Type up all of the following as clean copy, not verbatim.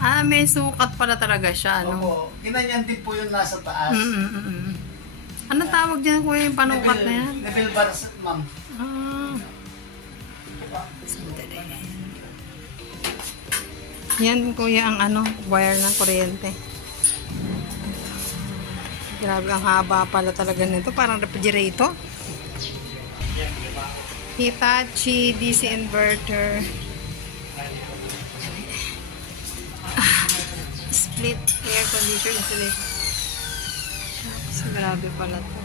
Ah, may sukat pala talaga siya, no? Opo. Ginanyan din po yung nasa taas. Ano tawag dyan, kuya, yung panukat na yan? Level bars, ma'am. Ah. Sandali. Yan, kuya, ang ano, wire ng kuryente. Grabe, ang haba pala talaga nito. Parang refrigerator. Hitachi DC inverter. Split air conditioner installation. Grabe pala to.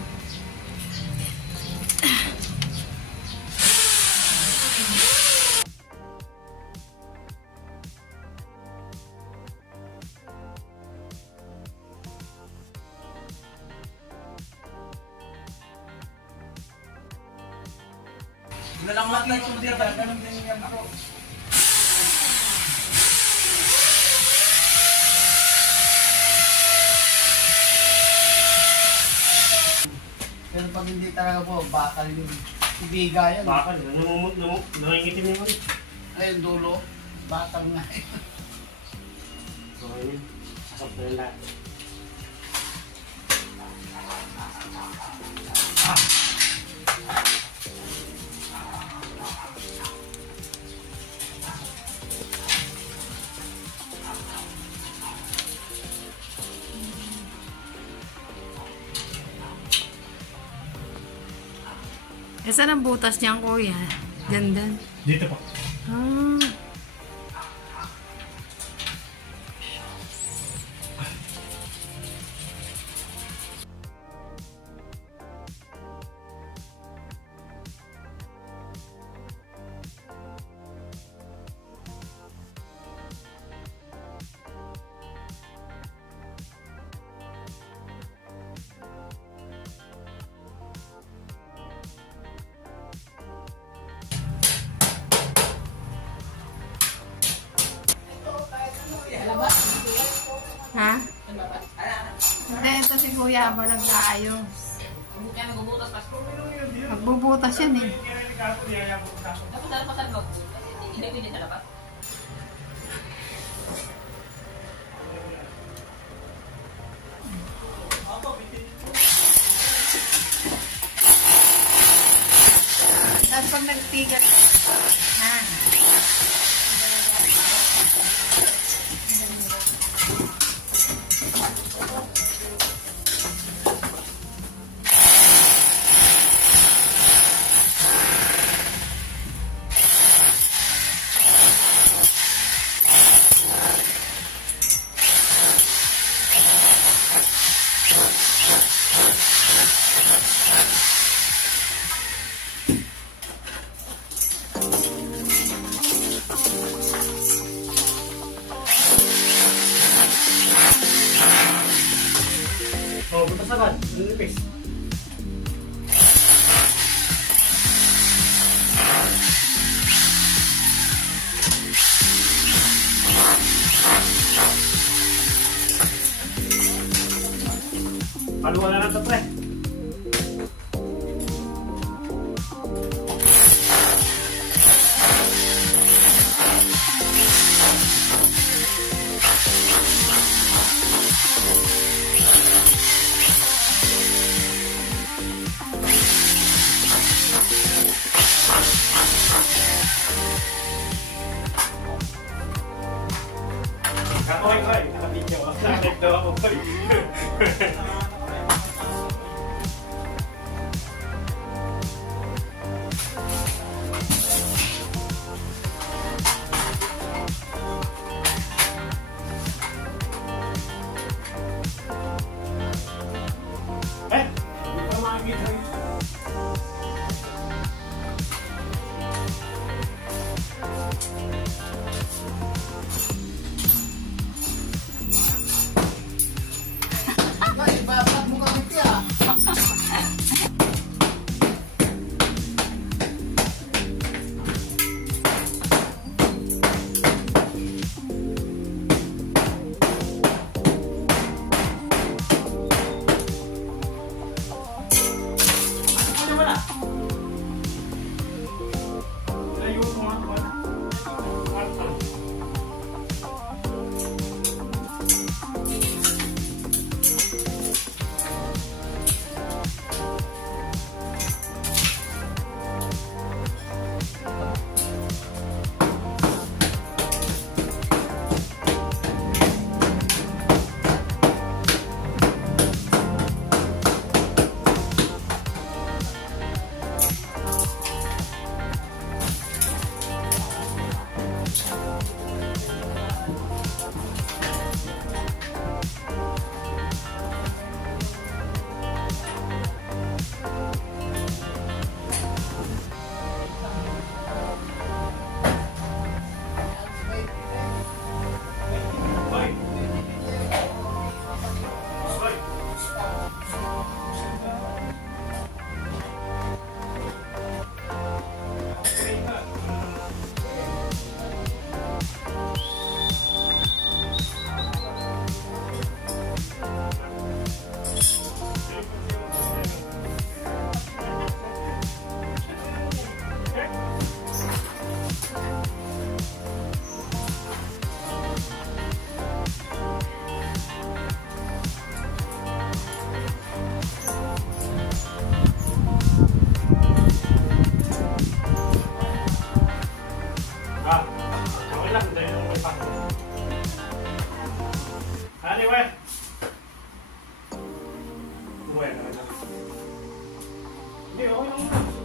Walang matay kung di ba? Ganun din yan po. Pero pag hindi talaga po, bakal yung ibiga yan. Bakal, nangingitim yun. Ayun dulo, bakal nga yun. So, yun. Sasap na yung lahat. Eh, saan ang butas niyan, kuya? Diyan. Dito po. Ah. Ha? Hindi, ito si kuya ba nag-aayos. Magbubutas yan eh. Tapos pag nagtigat, ha? Oh, butas agad. Nilipis. Paluwa na lang ito, pre. Oy, nakabidyo. Nakabidyo ako, boy.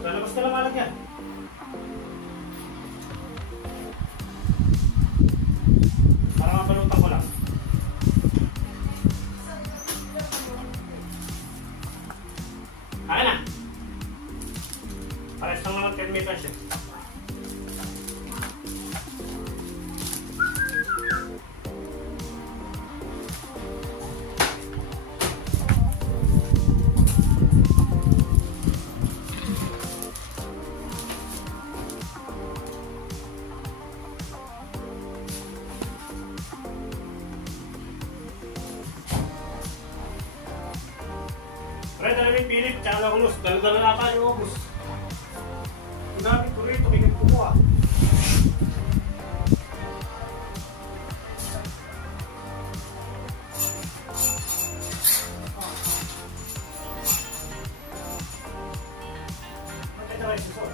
Lalabas ka lang malagyan. Para mabalutan ko lang. Kaya na. Pares lang naman 10 meters eh. Pre, dalamin pilit, tsaka lang ulus. Dala-dala na tayo yung ubus. Ginamit ko rito, kaya kumuha. Magkita kayo sa sol.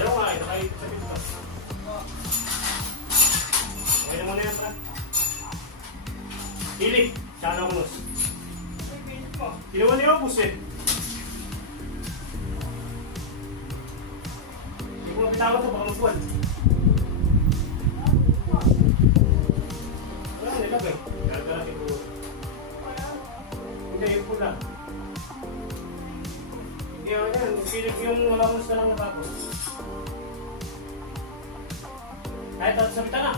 Ayaw nga, nakaipit sa pito. Okay na muna yan, pre. Hilig, tsaka lang ulus. Ginawa niya ubus eh. Hindi ko mapitawan ito, baka magpuan. Wala, nilagay. Gagala siguro. Hindi, yung pula. Hindi, ano yan. Pilit yung malamos na lang natapos. Kahit at sa bitana.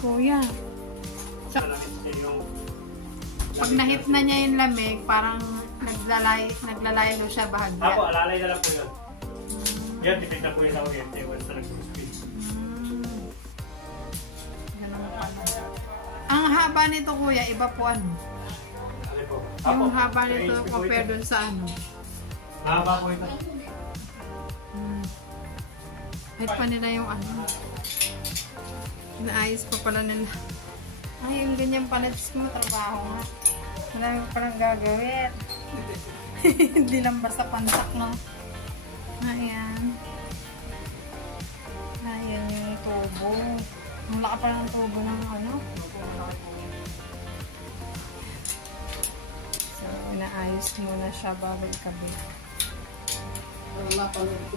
Kuya, So, Malamig siya yung... pag nahit na niya yung lamig, parang naglalaylo siya Ako, bahagya. alalay na lang po yun. Yan, tipid na po yun sa kuryente. Once na nag-speed. Ganun pala. Ang haba nito kuya, iba po ano? Ano po? Yung haba Sa nito HP po compare ito. dun sa ano? Mahaba po ito. Hit pa nila yung ano. Naayos pa pala nila. Ay, yung ganyan pala. Diyos ko, trabaho nga. Marami pa palang gagawin. Hindi lang basta pansak, no? Ayan. Ayan yung tubo. Ang laka pa ng tubo ng ano. So, inaayos muna siya bago ikabit. Wala pa rin.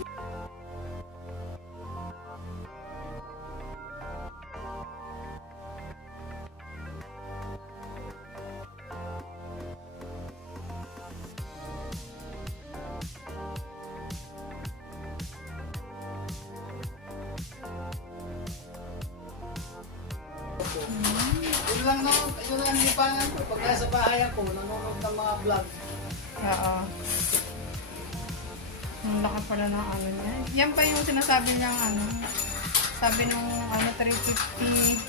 Yun lang lipangan ko. Pag nasa bahay ako, nanonood ng mga vlog. Oo. Ang laki pala ng ano niya. Yan pa yung sinasabi niyang ano. Sabi nung ano, 350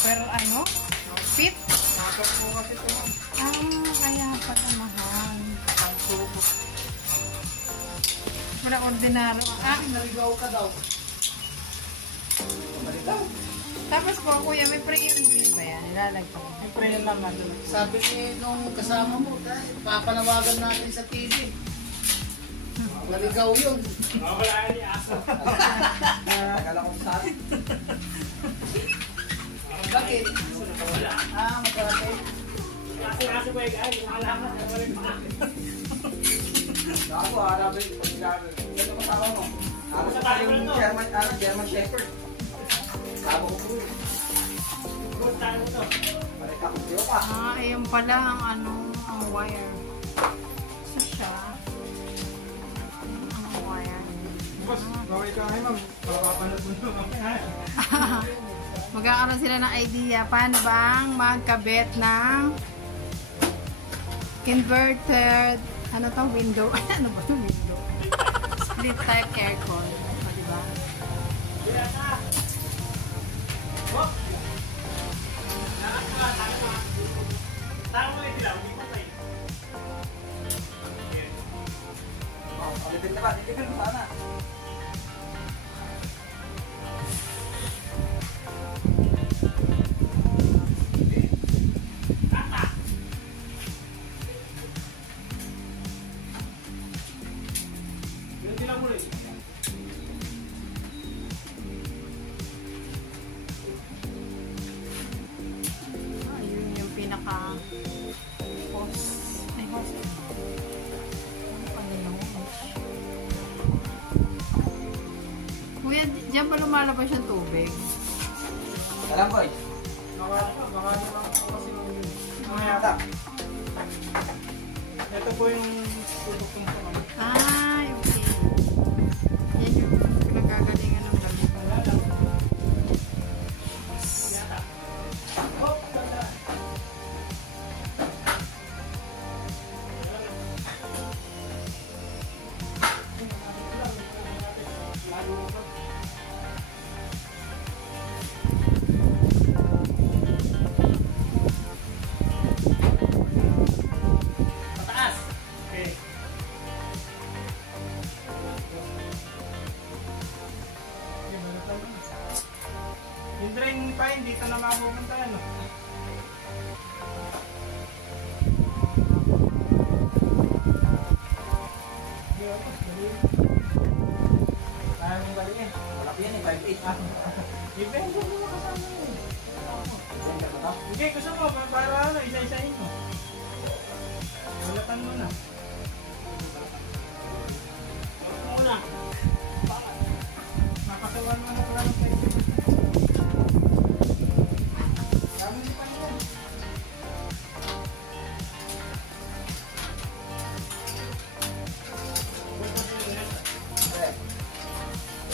per ano? Feet? Nakapag po kasi ito. Kaya pala mahal. Wala ordinary. Naligaw ka daw. Naligaw. Tapos po, kuya, may pre-in din ba yan? Ilalagay ko. May prayer naman. Sabi ni nung kasama mo, papanawagan natin sa TV. Naligaw yun. Mawala ni Aso. Akala ko sa atin. Bakit? Wala. Magkalapit. Aso ko yung ay, alamat. Wala pa. Ako, arabi. Ito kasama mo. Ako Sa tayo yung na to. German Shepherd. Kasama ko po. Good tayo mo to. Balik ako sa'yo pa. Ayun pala ang ano, ang wire. Isa siya. Ang wire. Boss, bawal ka ngayon, ma'am. Papapanood mo naman. Magkakaroon sila ng idea paano bang magkabit ng inverted ano to window. Ano ba yung window? Split type aircon. O, diba? Tama mo yung dilaw, hindi ko tayo. Alipin na ba? Alipin mo sana. Yung dilaw mo rin. Ayun yung pinaka hose. May hose. Ano pa nila hose? Kuya, diyan ba lumalabas yung tubig? Alam ko eh. Baka naman ako kasi yung... Mamaya. Ito po yung tutok kong sa kami. Ay, okay. Yan yung pinagagalingan ng gamit. Pataas! Okay. Yung drain pa yun, dito na mapupunta yan. Kaya mong galing eh. Malaki yan eh, 5'8". Ibento mo kasama yun. Ganda ba ito? Hindi, gusto mo, para ano, isa-isahin mo. Ulatan mo na. Ulatan mo na. Makasawan mo na pala ng pwede. Dami ni pa yan.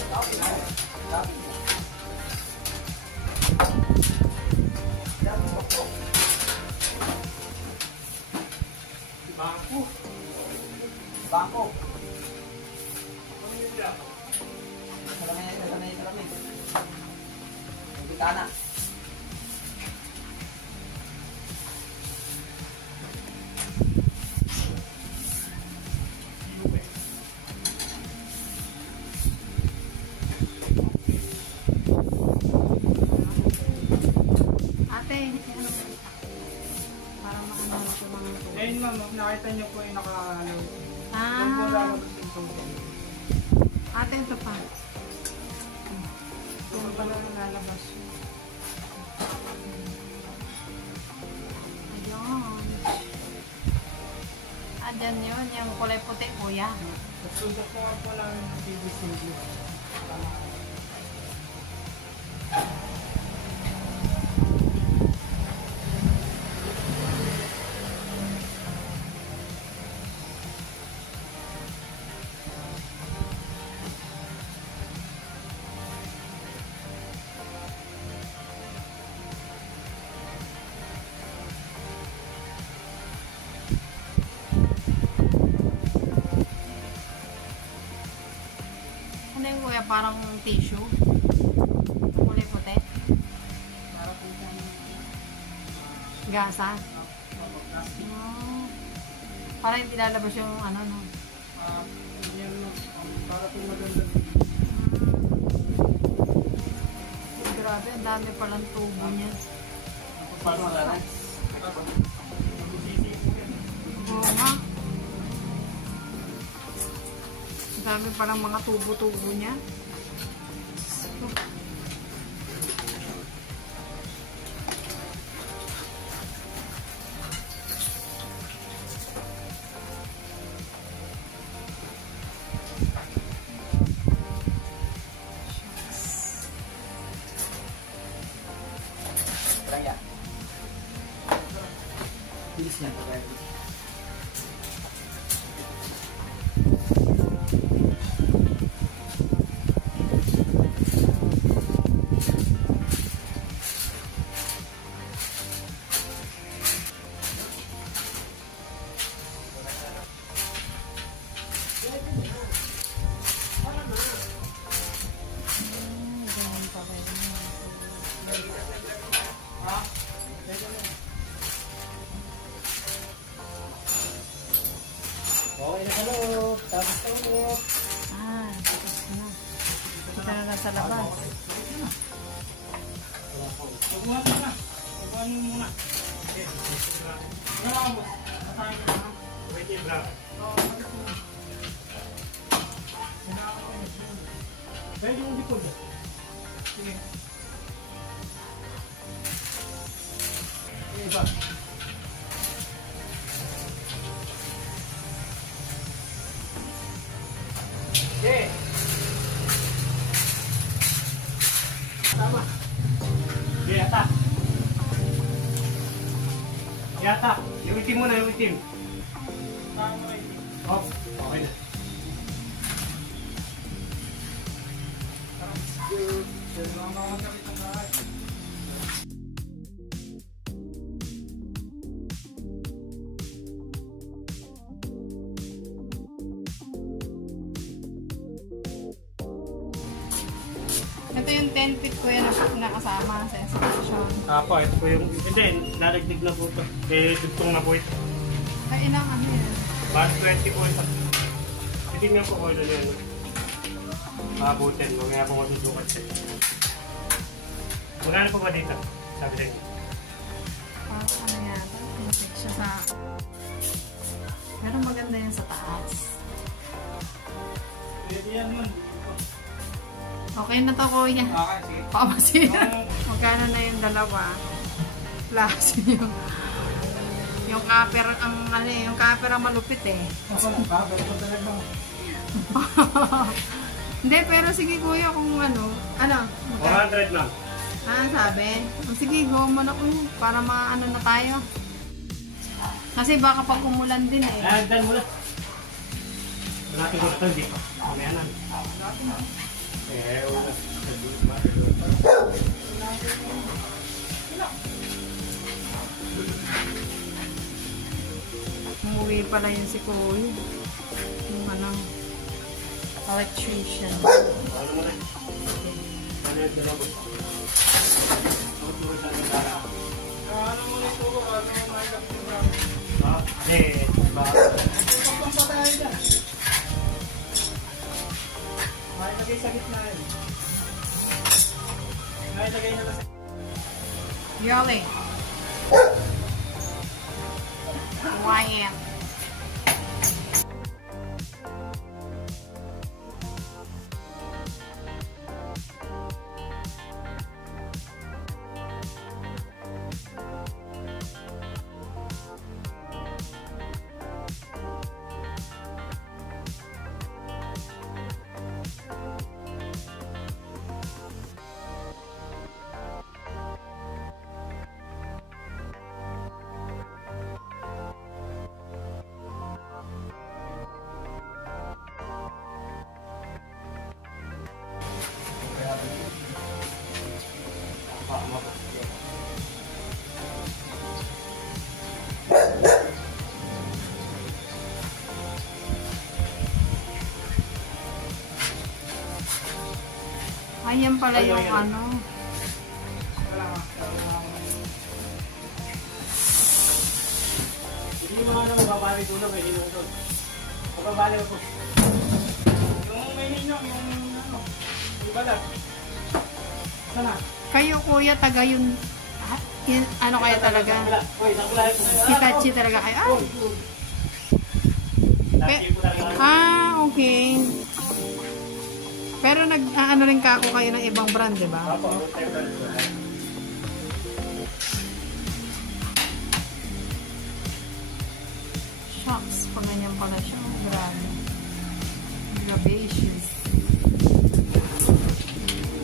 Dami na. Dami. Dami. bintana. Ate, ano? Para maano ito mga ito. Ayun ma'am, nakita niyo po yung naka-ano. Ah. Doon po lalabas yung tubig. Ate, ito pa. Doon pala lalabas yun. Ayun. Ah, dyan yun. Yung kulay puti, kuya. Nagsugat ko nga po namin ng PVC. Ano yung kuya? Parang tissue. Kulay puti. Para po siyang Gasa. plastic. Oh. Para hindi lalabas yung ano, no? Yan no, para po maganda. Grabe, ang dami palang tubo niya. Paano magalan? Oo nga. Ang dami palang mga tubo-tubo niya. Kaya. Bilis niya kaya. Ganun pa rin. Okay na sa loob. Tapos sa loob. Ah, tapos na. Kita na lang sa labas. Pagbuhat mo na. Pagbuhat mo muna. Ano mo? Matayin mo na. Wait, yung black. Pwede yung likod. Sige. Sige ba? Sige. Tama. Yata. Yata. Yung itim muna, yung itim. Tama rin. Oh, okay na. Diyan lang ako magkakit ng bahay. Ito yung 10 feet ko yan na kasama sa installation. Apo, ito po yung... Hindi, lalagdig na po ito. Eh, dugtong na po ito. Ay, ilang ano yan? Bad 20 po ito. Titignan po ko ito yan. Mabutin, mamaya po masusukat siya. Magkano po ba dito? Sabi sa inyo. Parang ano yata? Pinapit siya sa... Pero maganda yan sa taas. Pwede yan man. Okay na to, kuya. Okay, sige. Pamasin. Magkano na yung dalawa? Plus yung copper ang ano eh, yung copper ang malupit eh. Ako lang, babalik ko talaga. Hindi, pero sige kuya kung ano, 400 lang. sabi? Sige, go mo na ko para maano na tayo. Kasi baka pag umulan din eh. Dan mo lang. Natin ko ito, hindi pa. Mamaya na. Wala. Umuwi pala yun si Kuya. Yung ano, electrician. Ano mo na? Ano yung dalawa? Yoli. Hawaiian. Ayan pala yung ano. Hindi mo nga naman babali tulog eh, hinong doon. Babali ako. Yung may ninong, yung ano, yung balat. Sana? Kayo kuya, taga yun. Ano kaya talaga? Hitachi talaga kayo. Okay. Pero nag-ano rin ka ako kayo ng ibang brand, di ba? Shucks, pag ganyan pala siya. Grabe. Grabacious.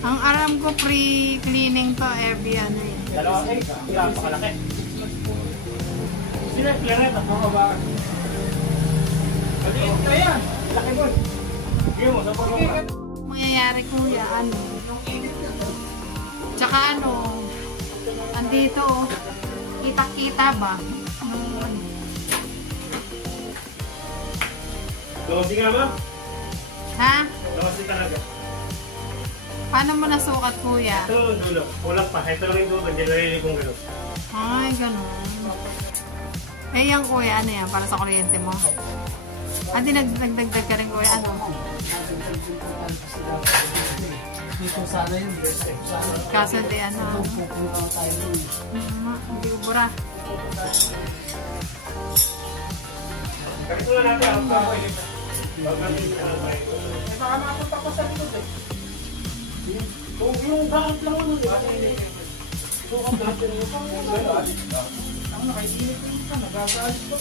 Ang alam ko, pre-cleaning to every ano eh. Dalawa kayo, napakalaki. Sila, planet, ako ka ba? Maliit na yan. Laki mo. Sige mo, sa pagkakas. Mangyayari kuya, ano? Tsaka ano, andito, kita-kita ba? Lawasi nga ma? Ha? Lawasi talaga. Paano mo nasukat kuya? Ito yung dulo. Kulang pa. Ito lang yung dulo. Hindi narinig kong gano'n. Ay, ganun. Eh, yan kuya, ano yan? Para sa kuryente mo? Adi, nagdagdag ka rin kuya, ano? Dito sana yun. Kaso di, ano? Pupunta tayo nun. Hindi ubura. Ganito na natin. Ang kapay dito. Huwag natin ano ba ito. Eh, baka makapunta ko sa likod eh. Kung yung bakit lang ano. Sukat natin. Ang nakainit ko yung nagagalit ko.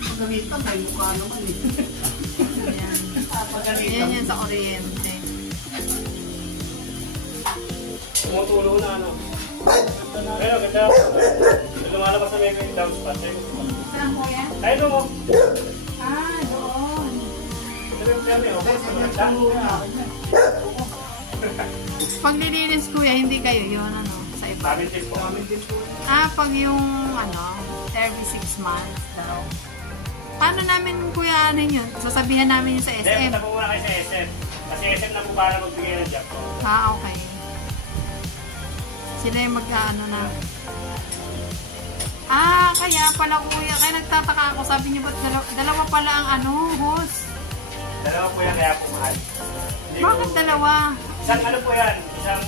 Pagalitan, may mukha naman eh. Yan. Yan yan sa kuryente. Tumutulo na ano. Pero ganda. Lumalabas na may yung down spot. Saan kuya? Tayo doon mo. Ah, doon. Ito yung kami. Okay, Pag nilinis kuya, hindi kayo yun, ano, sa iba. Sabi po. Pag yung, ano, every 6 months daw. Paano namin kuya, ano yun? Sasabihan namin yun sa Hindi, SM. punta po muna kayo sa SM. Kasi SM na po para magbigay ng job ko. Okay. Sila yung mag-ano na. Kaya pala kuya. Kaya nagtataka ako. Sabi niyo ba't dalawa pala ang ano, host? Dalawa po yan kaya po mahal. Bakit dalawa? Isang ano po yan? Isang...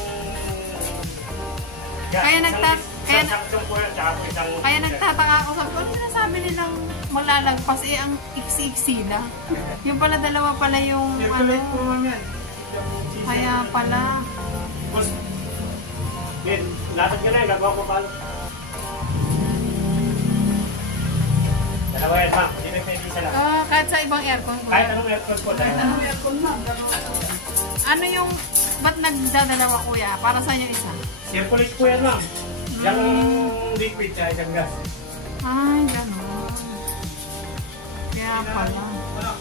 Kaya Isang saksyon po yan. Tsaka po isang... Kaya nagtataka ako. Sabi ko, ano sinasabi nilang malalagpas? Ang iksi-iksi na. Yung pala dalawa pala yung Circulate po ano. naman yan. Kaya pala. Boss, yan, latag ka na yan. Gagawa ko pala. Dalawa yan, ma'am. Hindi nagsa-isa lang. Kahit sa ibang aircon ko. Kahit anong aircon po. Ano aircon na? Ano yung, ba't nagdadalawa kuya? Para saan yung isa? Circulate po yan, ma'am. Yung liquid siya, isang gas. Ay, gano'n. Kaya pala. Ano?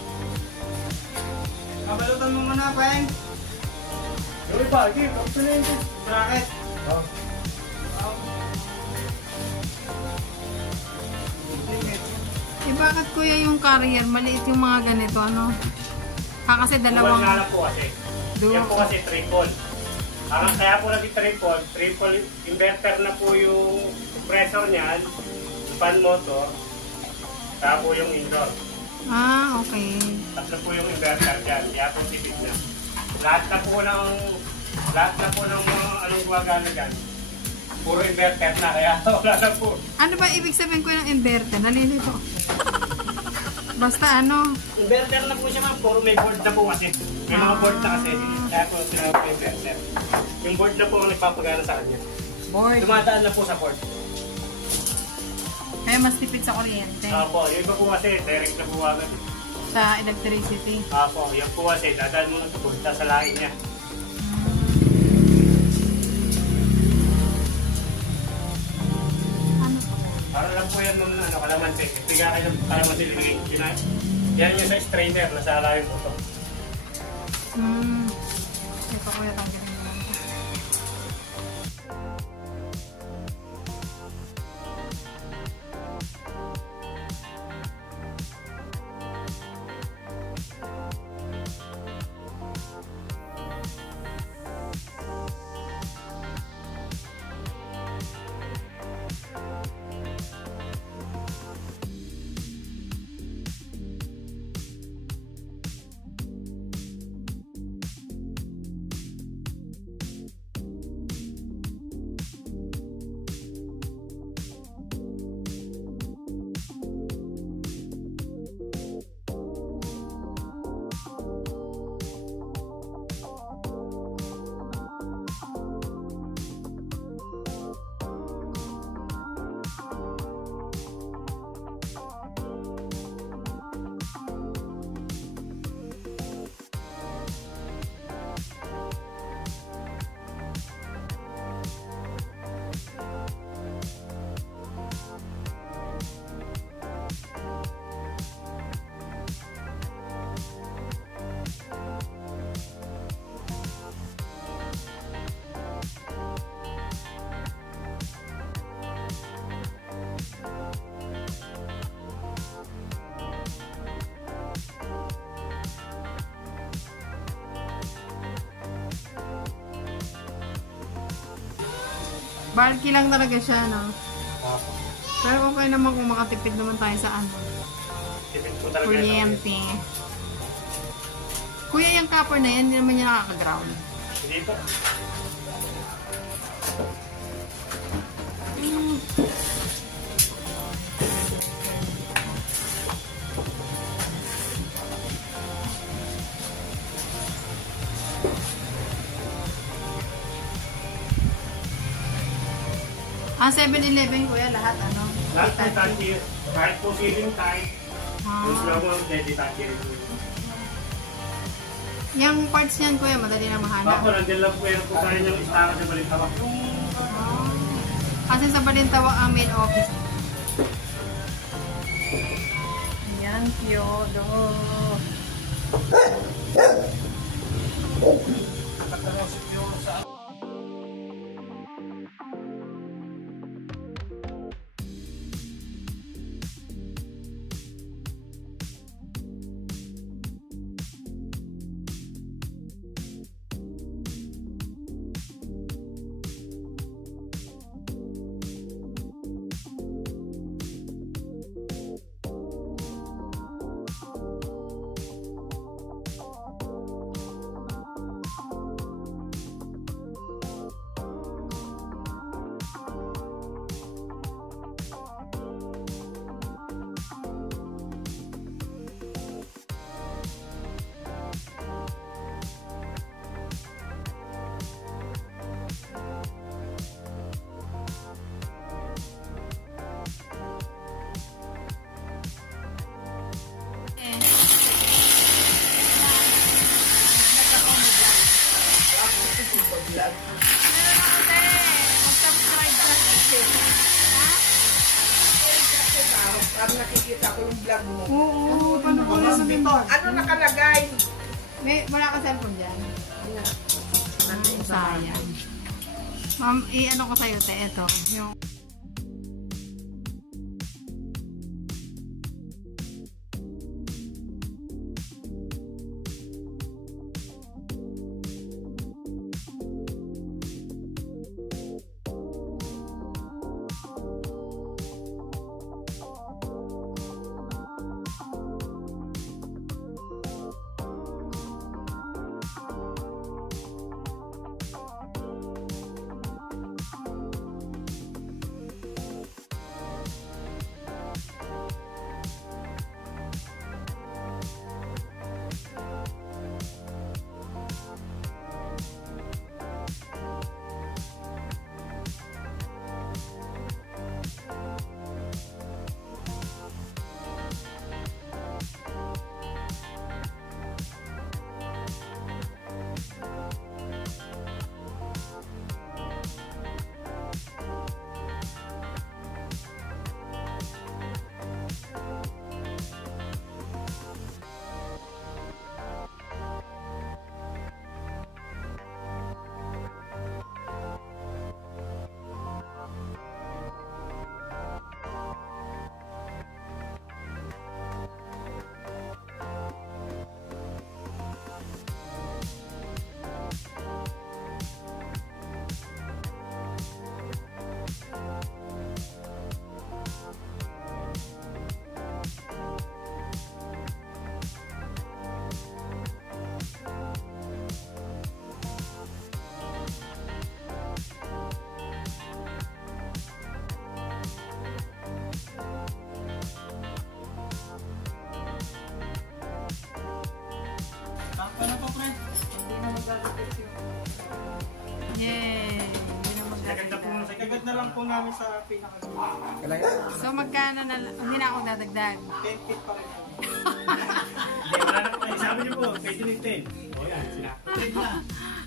Kabalutan mo muna, Peng. Yung iba, hindi. Kapito na yun. Bracket. Oh. Eh bakit kuya yung carrier? Maliit yung mga ganito, ano? Kasi Dual dalawang... nga lang po kasi. Yan po kasi triple. Kaya po natin triple inverter na po yung compressor niyan, fan motor, saka po yung indoor. Okay. Tatlo po yung inverter dyan, kaya po tipid na. Lahat na po ng Lahat na po ng mga anong gumagana dyan. Puro inverter na, kaya wala na po. Ano ba ibig sabihin ko ng inverter? Nalilito. Basta ano? Inverter na po siya ma'am, puro may board na po kasi. May mga board na kasi, kaya po sinawag po inverter. Yung board na po ang nagpapagana sa kanya. Board. Dumadaan na po sa board. Kaya mas tipid sa kuryente. Apo, yung iba po kasi, direct na po agad. Sa electricity. Apo, yung po kasi, dadaan mo na sa board, sa lain niya. Ano po? Para lang po yan ma'am na ano, kalamansi. Tiga kayo ng kalamansi lilig. Yan yung sa strainer, nasa lalim po ito. Ito ko yung tanggalin mo lang. Bulky lang talaga siya, no? Apo. Pero okay naman kung makatipid naman tayo sa ano. Tipid po talaga Kuryente. Kuya, yung copper na yan, hindi naman niya nakaka-ground. Hindi po. Ah, 7-Eleven, kuya, lahat ano? Lahat po touchy. Kahit po ceiling tight. Yung Ah. slow mo, hindi touchy rin. Yung parts niyan, kuya, madali na mahanap. Ako, nandiyan lang po yan po sa inyong istaka sa Balintawak. Kasi sa Balintawa ang main office. Yan, Kyodo. Nakatarosip yung sa Parang nakikita ko yung vlog mo. Oo, paano ko na sabihin mo? Ano nakalagay? Wala ka cellphone dyan? Ay, sayang. Ma'am, i-ano ko sa'yo, te, ito. Yung... Idagdag na lang po namin sa pinaka-gilid. So magkano na lang? Hindi na ako dadagdag. 10 feet pa rin. Hindi, wala na po. Sabi niyo po, pwede rin 10. O yan, sinakot na.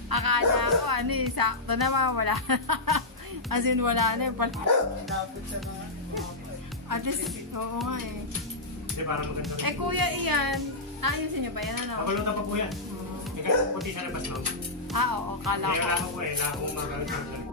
Akala ko ano eh, sakto naman, wala na. As in, wala na eh. Dapat siya na. At least, oo nga eh. Hindi, para maganda. Eh kuya iyan, ayusin niyo ba yan ano? Nakulutan pa po yan. Hindi ka puti sa labas, no? Oo, kala Kaya ko. wala ko po eh. Wala akong magagawa.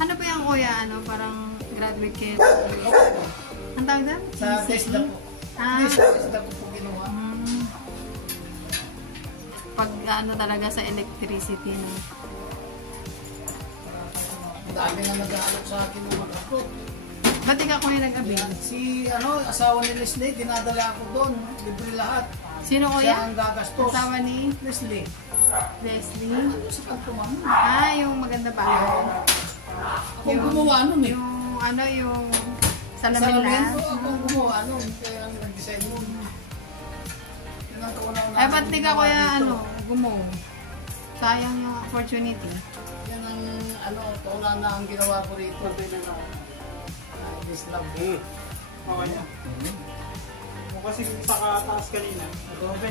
Ano pa yung kuya, ano, parang graduate kit? Ang tawag doon? Sa TESDA po. Ah. Sa TESDA po po ginawa. Pag ano talaga sa electricity, no? Dami na nag-aalok sa akin ng mga po. Ba't di ka kuya nag-abig? Si asawa ni Leslie, dinadala ako doon. Libre lahat. Sino Siya kuya? ang gagastos. Asawa ni Leslie. Leslie? Ano sa kantuman? Ah, yung maganda ba? Ako gumawa nun eh. Yung ano, yung salamin Salamin lang. ko, ako gumawa nun. Kaya ang nag-design nun. Yan ang kauna-una. Ay, ba't di ka kuya, ano, gumawa? Sayang yung opportunity. Yan ang kauna na ang ginawa ko rito. This love. Okay na. Kung kasi sa kataas kanina, Adobe.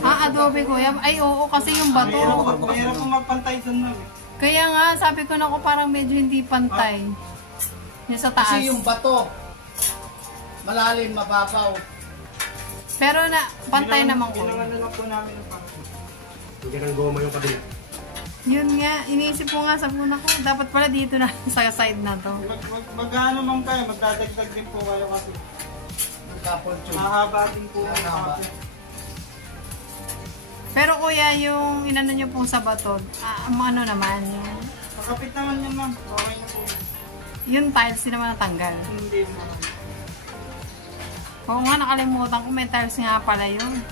Ah, adobe kuya? Ay, oo, kasi yung bato. Mahirap po magpantay doon na eh. Kaya nga, sabi ko na ko parang medyo hindi pantay. Yung sa taas. Kasi yung bato, malalim, mababaw. Pero na, pantay naman ko. Ginangan na lang po namin ng pangko. Hindi ng goma yung kabila. Yun nga, iniisip ko nga sa muna ko, dapat pala dito na sa side na to. Mag-ano man kayo, magdadagdag din po kayo kasi Couple tube. mahaba din po ang Mahaba. couple. Pero kuya, yung inano nyo pong sa baton, ano naman, Makapit naman yun ma'am. Okay na po. yung tiles din naman natanggal. Hindi mo. Oo nga, nakalimutan ko, may tiles nga pala yun.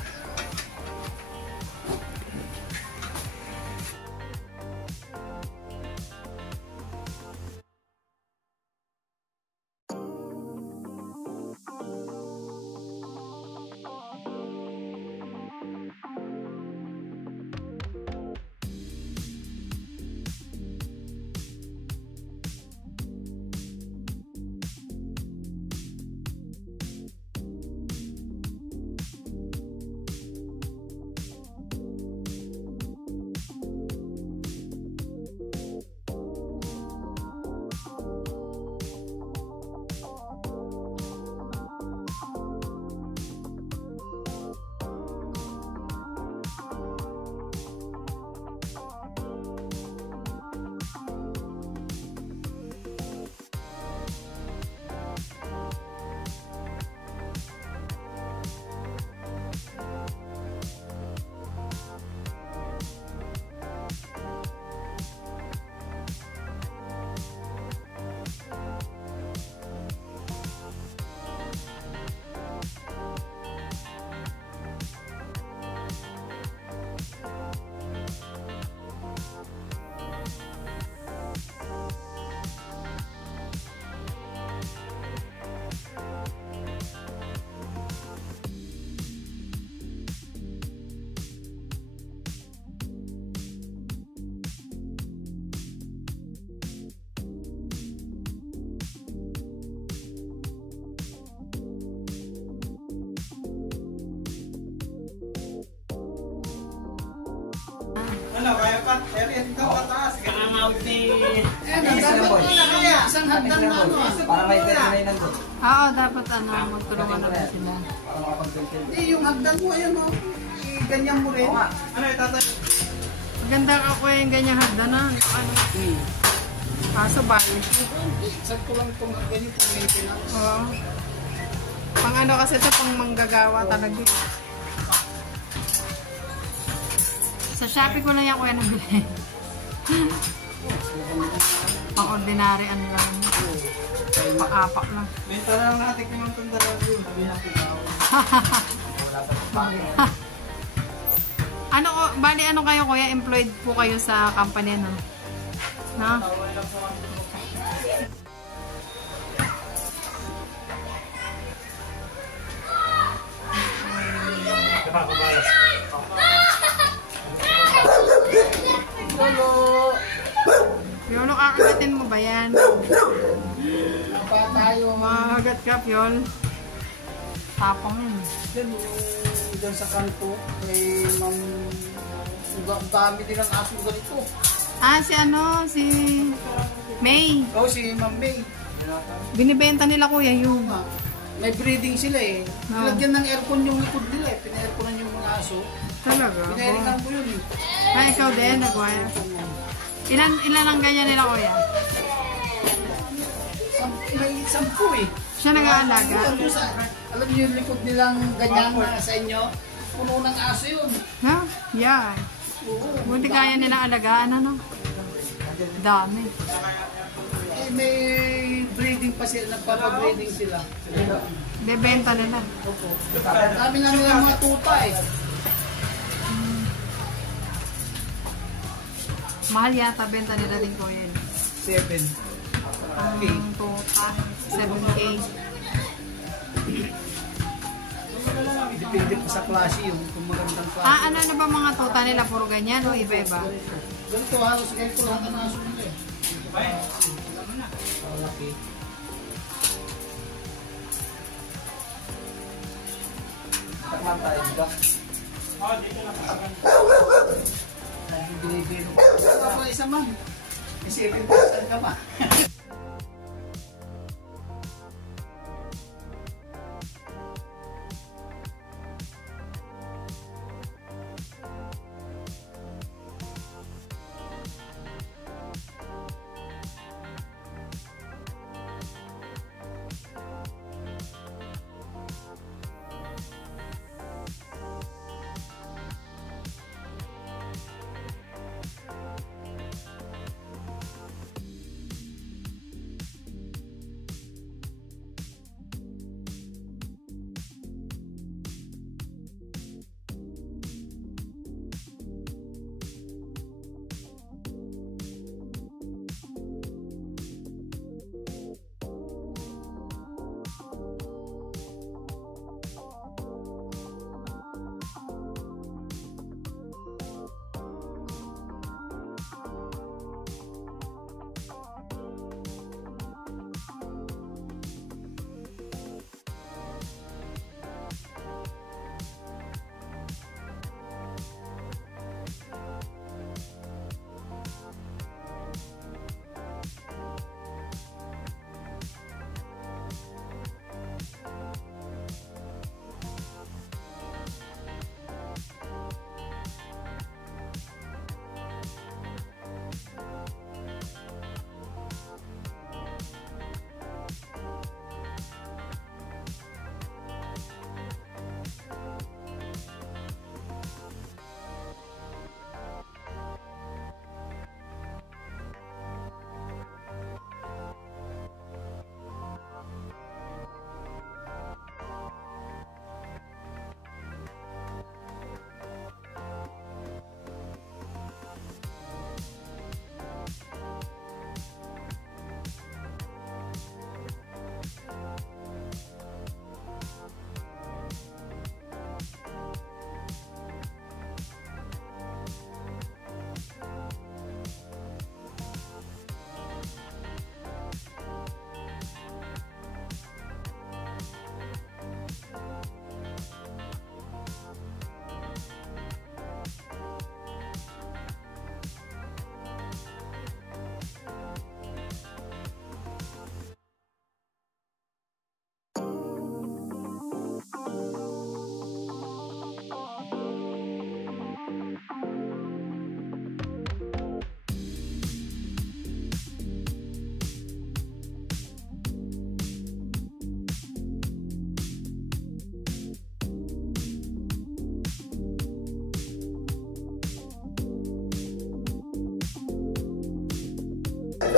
account ni... Dapat mo na kaya. Isang hagdan na ano ah. Para may 39 lang doon. Oo, dapat ano, magtulungan na rin sila. Para makapag-content. Hindi, yung hagdan mo ayan o. Ganyan mo rin. Oo nga. Ano yung tatay? Maganda ako yung ganyang hagda na. Ano, kaso bali. Sakto lang itong ganyan pang maintenance. Oo. Pang ano kasi ito, pang manggagawa talaga. Sa Shopee ko lang yan kuya nabili. Pang ordinary ano lang. Pang-apak lang. Mental lang natin kung ang tanda lang yun. Sabi natin ako. Ano, bali ano kayo kuya? Employed po kayo sa company no? Na? Nakakabalas. Lolo! Piolo, kakagatin mo ba yan? Pa tayo. Mahagat ka, Piol. Tapang yun. Diyan sa kanto. May mam... Ang dami din ang aso ganito. Ah, si ano? Si May. Oh, si Ma'am May. Binibenta nila kuya yung... May breeding sila eh. No. Nilagyan ng aircon yung likod nila eh. Pina-airconan yung mga aso. Talaga? Pinairingan ko yun eh. Ah, ikaw din, nagwaya. Ilan ang ganyan nila kuya? May 10 eh. Siya nag-aalaga? Alam niyo yung likod nilang ganyan na sa inyo? Puno ng aso yun. Ha? Yeah. Oo. Buti kaya nila alagaan, ano? Dami. Eh, may breeding pa sila. Nagpapabreeding sila. Bebenta nila. Opo. Dami nga nilang mga tuta eh. Mahal yata, benta nila din kuya. 7. Ang tuta, 7K. Depende pa sa klase yung kung magandang klase. Ah, ano ba mga tuta nila? Puro ganyan o iba-iba? Ganito halos ganito lahat ang aso nila eh. Malaki. Takman tayo dito. Binibiro ko. Wala isa man. May 7,000 ka pa.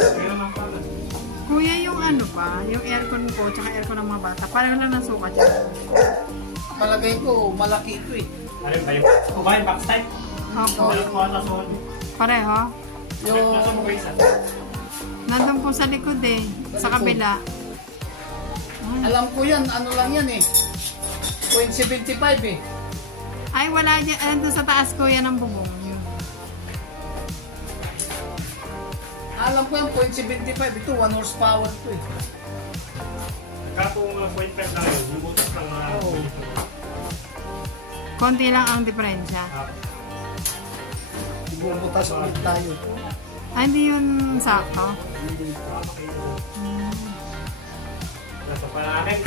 Kaya naman pala. Kuya, yung ano ba? Yung aircon ko, tsaka aircon ng mga bata. Pareho lang ng sukat yan. Palagay ko, malaki ito eh. Ano ba yung? O ba yung box type? Opo. Dalawa ko ata sa huli. Pareho. Yung Nasa mo ba isa? Nandun po sa likod eh. Sa kabila. alam ko yan, ano lang yan eh. 0.75 eh. Ay, wala dyan. Nandun sa taas ko yan ang bubong. Yun. Alam ko yan, 0.75. Ito, 1 horsepower ito eh. Kapo mga point press lang yun. Yung butas ng mga... Oo. Konti lang ang diferensya. Bumutas ulit tayo. Ay, hindi yun sakto. Nasa panahin.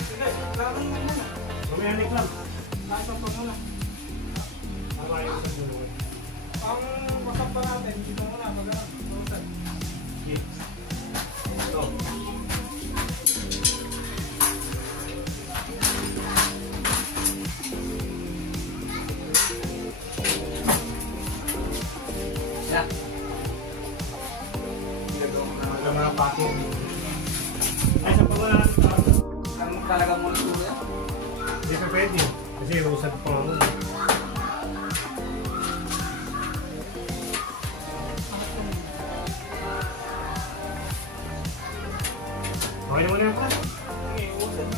Sige, lakad mo muna. Bumiyanik lang. Nasa pa muna. Tama yung sa dulo. Ang wasap pa natin, dito muna. Pagka, Yes. Ito. Yeah. Ang mga pati. Ay, sa pamana natin ito. Ang talaga muna ito yan. Hindi pa pwede. Kasi usad pa ako. Okay naman na yung plan. sige, usad.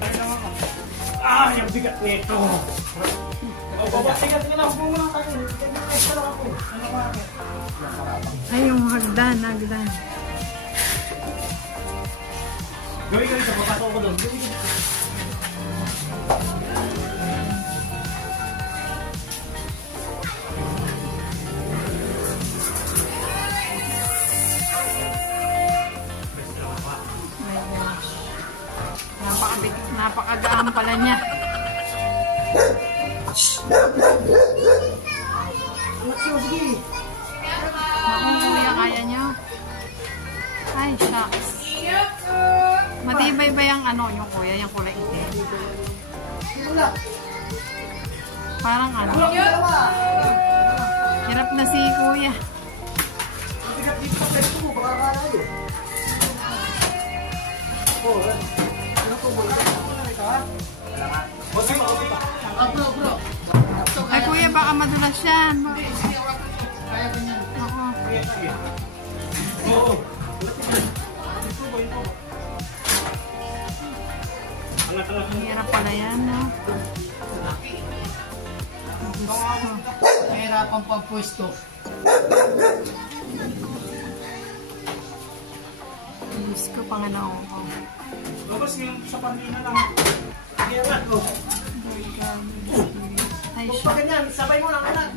Ay, naman ka. Ah, yung bigat nito. O, baba, sige, tingnan ako muna tayo. Extra lang ako. Ano ka akin? Ay, yung hagdan. Gawin sa papasok ko doon. Gawin ka. My gosh. Napakagaan pala niya. Naku, kuya, kaya niyo? Ay, shucks. Matibay ba yung ano, yung kuya, yung kulay itim? Parang ano? Hirap na si kuya. Ah, bro. Ay kuya, baka madulas yan. Kaya ganyan. Ako. Oo. Hirap pala yan, no? Mahirapan pagpwesto. Diyos ko, Panginoon ko. Labas ngayon sa pandina lang. Sige, anak ko. Ay, Huwag pa shucks. ganyan, sabay mo lang, anak.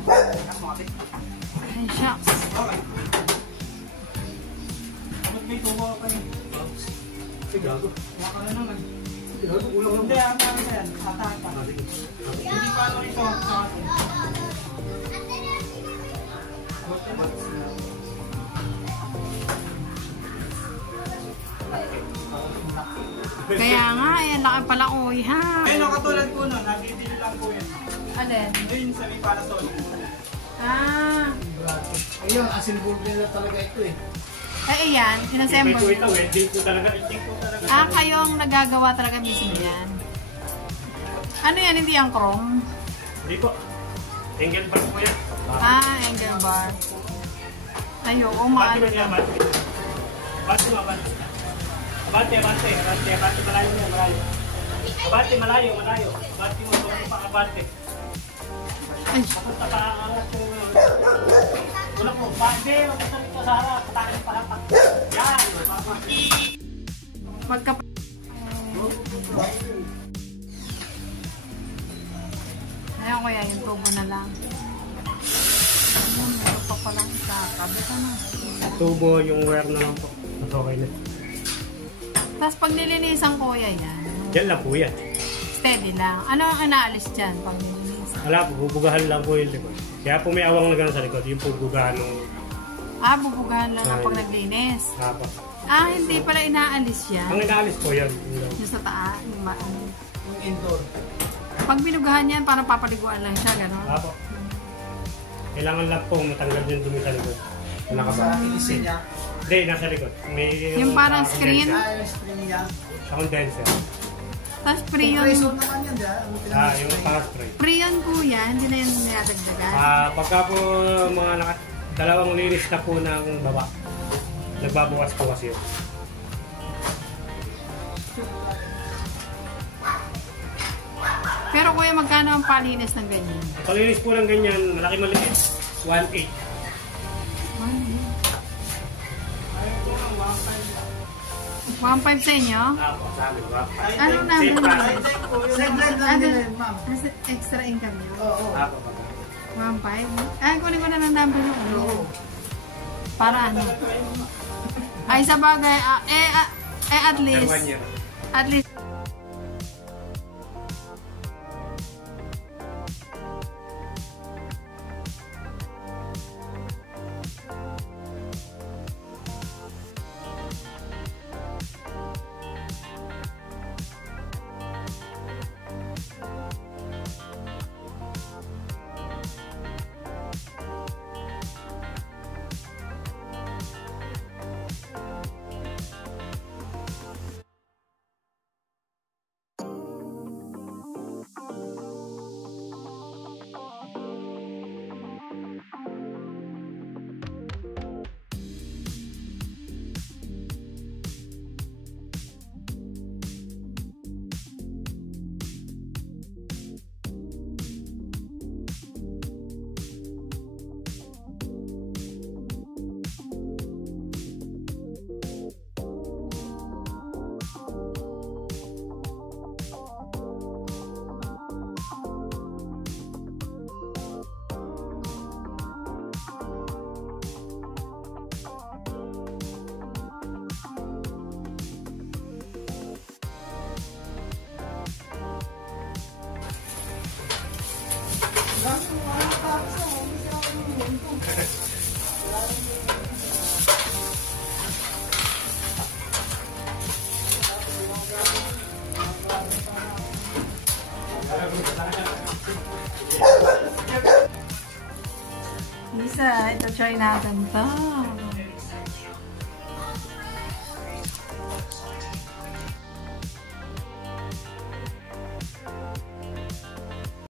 Ay, shucks. Okay. Dapat may tubo ka yun. Sige, ako. Waka na naman. Hindi, ano na yan. Atahan pa. Hindi pa ano ito sa atin. Kaya nga, eh, laki pala uy, ha? Ayun, katulad po nun, nabibili lang po yan. Alin? Doon sa may parasol. Ah. Ayun, asinbol nila talaga ito eh. Ay, ayan. May Inassemble. po ito. Welding po talaga. Welding po talaga. Ah, kayo ang nagagawa talaga mismo yan. Ano yan? Hindi ang chrome? Hindi po. Angle bar po yan. Ah, angle bar. Ayo, Bati umaano mo niya, lang. bati. Bati mo, bati. Bati, bati. Bati, bati. Malayo niya, malayo. Bati, malayo, malayo. Bati mo, bati pa, bati. Ay, Punta pa ang angat ko. Wala po, bati. Punta rito sa harap. Patakin pa lang. Yan. magka... Ayan kuya, yung tubo na lang. Ayun, meron pa palang isa. Kabit na. Tubo yung wire na lang po. Mas okay na. Tapos pag nilinisan kuya yan, Yan lang po yan. steady lang. Ano ang inaalis dyan pag nilinisan? Wala po, bubugahan lang po yung likod. Kaya po may awang na gano'n sa likod. Yung po bugahan ng Ah, bubugahan lang pag naglinis. hapa. Ah, hindi pala inaalis yan. Ang inaalis po yan. Yung sa taas, yung ano. Yung indoor. Pag binugahan yan, parang papaliguan lang siya, gano'n. Hapa. Kailangan lang po matanggal yung dumi sa likod. Sa inisin niya. Hindi, nasa likod. May Yung parang screen? Yung string niya. Sa condenser. Tapos pre Compressor yun. naman yan, di ba? Yung power spray. Pre yun kuya, hindi na yun nadagdagan. Pagka po mga dalawang linis na po ng baba, nagbabukas po kasi yun. Pero kuya, magkano ang palinis ng ganyan? Palinis po ng ganyan, malaki-maliit, 1.8. 1.5 sa inyo? Ako, sa amin, ba? Ano namin? Segment lang Ano? nila yun, ma'am. Extra income yun? Oo. Ako, 1.5? Ay, kunin ko na ng dumbbell yung ulo. Para ano? Ay, sa bagay, at per least, 1 year. at least, isa, ito try natin to.